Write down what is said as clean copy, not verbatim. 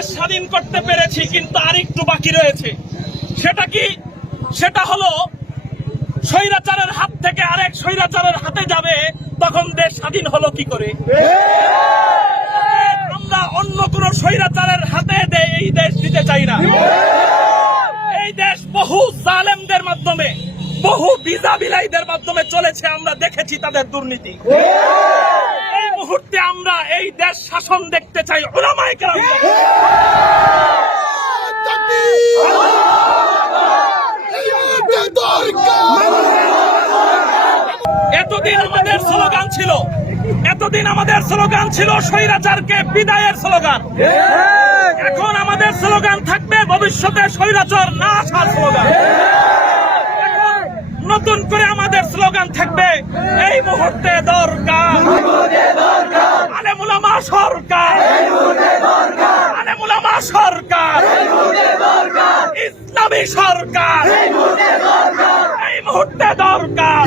দেশ স্বাধীন করতে পেরেছি, কিন্তু আরেকটু বাকি রয়েছে। সেটা কি? সেটা হলো স্বৈরাচারের হাত থেকে আরেক স্বৈরাচারের হাতে যাবে, তখন দেশ স্বাধীন হলো কি করে? আমরা অন্য কোন স্বৈরাচারের হাতে এই দেশ দিতে চাই না। এই দেশ বহু জালেমদের মাধ্যমে, বহু ভিসা বিলাইদের মাধ্যমে চলেছে, আমরা দেখেছি তাদের দুর্নীতি। এই মুহূর্তে আমরা এই দেশ শাসন দেখতে চাই উলামায়ে কেরাম। এতদিন আমাদের স্লোগান ছিল স্বৈরাচারকে বিদায়ের স্লোগান। এখন আমাদের স্লোগান থাকবে ভবিষ্যতে স্বৈরাচার না আসার স্লোগান। এখন নতুন করে আমাদের স্লোগান থাকবে এই মুহূর্তে দরকার আলেম উলামা সরকার, আলেম উলামা সরকার, ইসলামী সরকার, এই মুহূর্তে দরকার